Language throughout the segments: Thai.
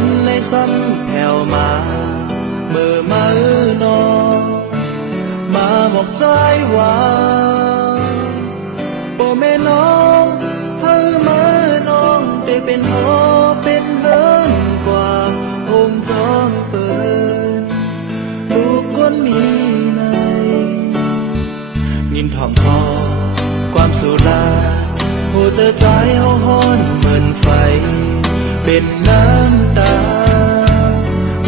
นในซ้ำแผ่วมามือน้องมาบอกใจว่าบ่แม่น้องเฮ้อมือน้องได้เป็นหอเป็นเฮินกว่าโฮมจอมเปิดลูกคนมีในยินทองทอความสุราหัวใจเฮาฮ้อนเหมือนไฟเป็นน้ำตา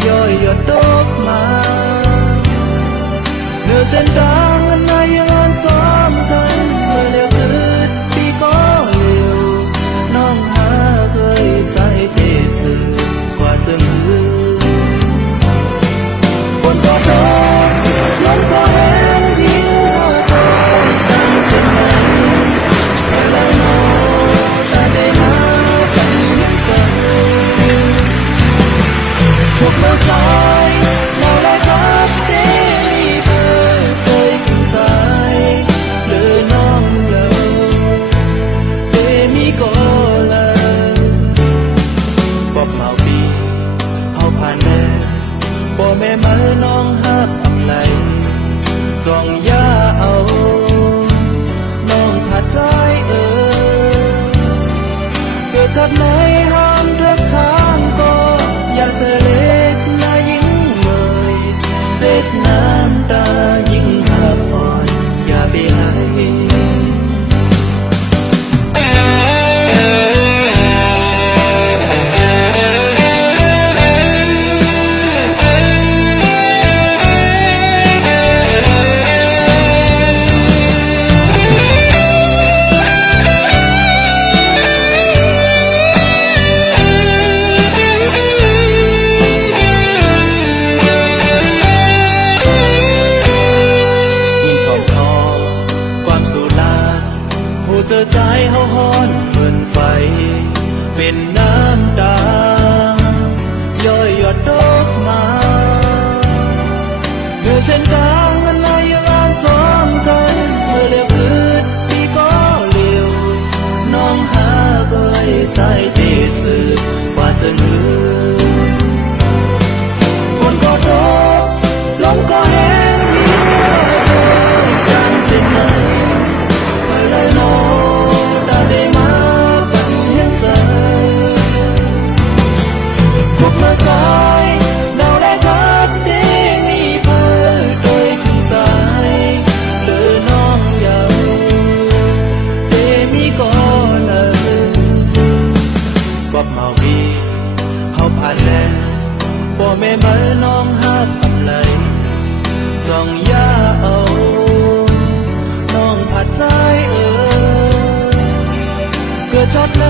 ย่อยหยดดอกมาเนื้อเส้นทางอันใดยังอ่อนซ้อมกันเมื่อเร็วเกิดปีก็เร็วน้องหาเคยใส่เทสื่อกว่าเสมอฝนก็ตกลมก็แรงยิ่งกว่าตกตั้งเส้นไหนแล้วน้องจะได้มากันยังเจอพวกเราใจเราเลยครับเดลีเบอร์เคยขึ้นใจหรือน้องเลยเดมีก็เลยบอกเมาปีเฮาผ่านแน่บ่แม่มือน้องหักอำไลจองย่าเอาน้องผัดใจเกิดจากไหนห้ามเลือกทางก็อยากจะเล็กนะยิ่งเลยเจ็ดน้ำตายิ่งหักอ่อนอย่าไปให้เจอใจเฮาฮ้อนเหมือนไฟเป็นน้ำตาย่อยหยดดอกมาเมื่อเส้นทางอันใดยังอ่านซ้อมกันเมื่อเร็วเกิดปีก็เร็วน้องหาบ่ได้ใจที่สื่อว่าจะเหลือฝนก็ตกลมก็แห้งยิ่งกว่าตกกลางเส้นไหนเลยน้องพวกเราใจเราได้รับได้มีเพื่อโดยคุณใจหรือน้องเยาเดมีก็เลยบอกเมาบีเฮาผ่านแล้วบ่แม่มือน้องหักอำไลจองย่าเอาน้องผัดใจเกิดจากไหน